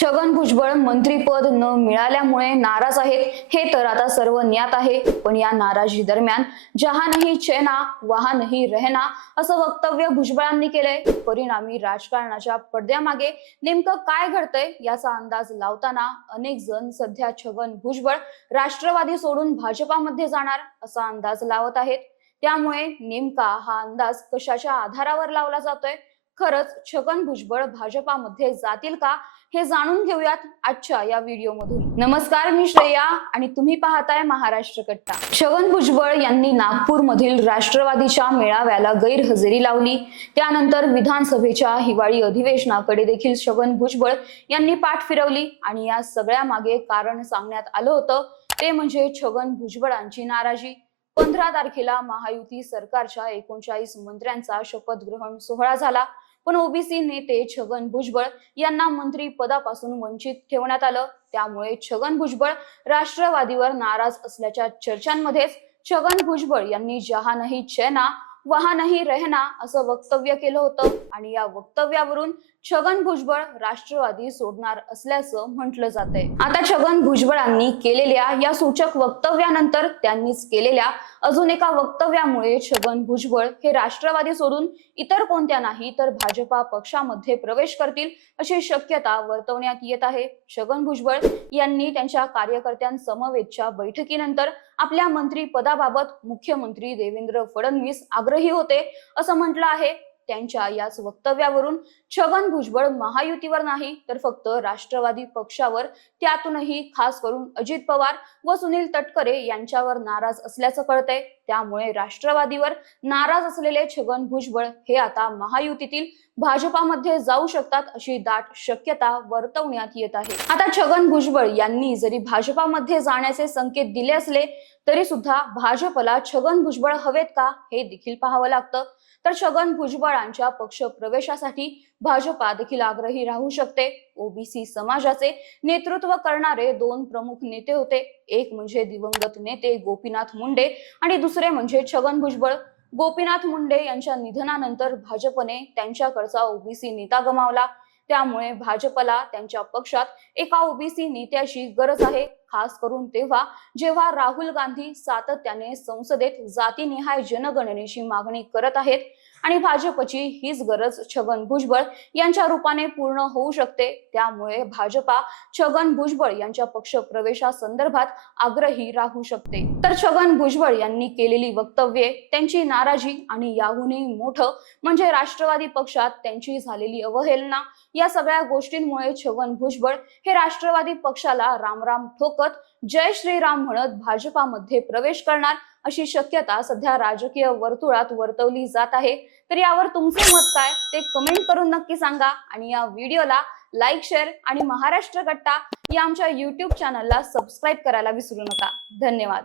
छगन भुजबळ मंत्रीपद न मिळाल्यामुळे नाराज आहेत. हे तर आता सर्व ज्ञात आहे. पण या नाराजी दरम्यान जहा नाही चेना वहा नाही रहना असं वक्तव्य भुजबळांनी केलंय. परिणामी राजकारणाच्या पडद्यामागे नेमकं काय घडतंय याचा अंदाज लावताना अनेक जण सध्या छगन भुजबळ राष्ट्रवादी सोडून भाजपामध्ये जाणार असा अंदाज लावत आहेत. त्यामुळे नेमका हा अंदाज कशाच्या आधारावर लावला जातोय? खरंच छगन भुजबळ भाजपामध्ये जातील का हे जाणून घेऊयात आजच्या या व्हिडिओमधून. नमस्कार मी श्रेया आणि तुम्ही पाहताय महाराष्ट्र कट्टा. छगन भुजबळ यांनी नागपूर मधील राष्ट्रवादीच्या मेळाव्याला गैरहजेरी लावली. त्यानंतर विधानसभेच्या हिवाळी अधिवेशनाकडे देखील छगन भुजबळ यांनी पाठ फिरवली आणि या सगळ्या मागे कारण सांगण्यात आलं होतं ते म्हणजे छगन भुजबळांची नाराजी. पंधरा तारखेला महायुती सरकारच्या एकोणचाळीस मंत्र्यांचा शपथ ग्रहण सोहळा झाला. पण ओबीसी नेते छगन भुजबळ यांना मंत्री पदापासून वंचित ठेवण्यात आलं. त्यामुळे छगन भुजबळ राष्ट्रवादीवर नाराज असल्याच्या चर्चांमध्येच छगन भुजबळ यांनी जहा नाही चैना वहा नाही रहना असं वक्तव्य केलं होतं. आणि या वक्तव्यावरून छगन भुजबळ राष्ट्रवादी सोडणार असल्याचं म्हटलं जातंय. आता छगन भुजबळांनी केलेल्या या सूचक वक्तव्यानंतर त्यांनीच केलेल्या अजून एका वक्तव्यामुळे छगन भुजबळ हे राष्ट्रवादी सोडून इतर कोणत्या नाही तर भाजपा पक्षामध्ये प्रवेश करतील अशी शक्यता वर्तवण्यात येत आहे. छगन भुजबळ यांनी त्यांच्या कार्यकर्त्यांसमवेतच्या बैठकीनंतर आपल्या मंत्री पदाबाबत मुख्यमंत्री देवेंद्र फडणवीस आग्रही होते असं म्हटलं आहे. त्यांच्या याच वक्तव्यावरून छगन भुजबळ महायुतीवर नाही तर फक्त राष्ट्रवादी पक्षावर. त्यातूनही खास करून अजित पवार व सुनील तटकरे यांच्यावर नाराज असल्याचं कळतंय. त्यामुळे राष्ट्रवादीवर नाराज असलेले छगन भुजबळ हे आता महायुतीतील भाजपामध्ये जाऊ शकतात अशी दाट शक्यता वर्तवण्यात येत आहे. आता छगन भुजबळ यांनी जरी भाजपामध्ये जाण्याचे संकेत दिले असले तरी सुद्धा भाजपला छगन भुजबळ हवेत का हे देखील पाहावं लागतं. तर छगन भुजबळांच्या पक्ष प्रवेशासाठी भाजपा देखील आग्रही राहू शकते. ओबीसी समाजाचे नेतृत्व करणारे दोन प्रमुख नेते होते. एक म्हणजे दिवंगत नेते गोपीनाथ मुंडे आणि दुसरे म्हणजे छगन भुजबळ. गोपीनाथ मुंडे यांच्या निधनानंतर भाजपने त्यांच्याकडचा ओबीसी नेता गमावला. त्यामुळे भाजपला त्यांच्या पक्षात एका ओबीसी नेत्याची गरज आहे. खास करून तेव्हा जेव्हा राहुल गांधी सातत्याने संसदेत जातीनिहाय जनगणनेची मागणी करत आहेत आणि भाजपची हीच गरज छगन भुजबळ यांच्या रूपाने पूर्ण होऊ शकते त्यामुळे भाजपा छगन भुजबळ यांच्या पक्ष प्रवेशासंदर्भात आग्रही राहू शकते. तर छगन भुजबळ यांनी केलेली वक्तव्ये त्यांची नाराजी आणि याहूनही मोठं म्हणजे राष्ट्रवादी पक्षात त्यांची झालेली अवहेलना या सगळ्या गोष्टींमुळे छगन भुजबळ हे राष्ट्रवादी पक्षाला रामराम ठोकत जय श्रीराम म्हणत भाजपामध्ये प्रवेश करणार अशी शक्यता सध्या राजकीय वर्तुळात वर्तवली जात आहे. तर यावर तुमचे मत काय? ते कमेंट करून नक्की सांगा आणि या व्हिडिओला लाईक शेअर आणि महाराष्ट्र कट्टा या आमच्या युट्यूब चॅनलला सबस्क्राईब करायला विसरू नका. धन्यवाद.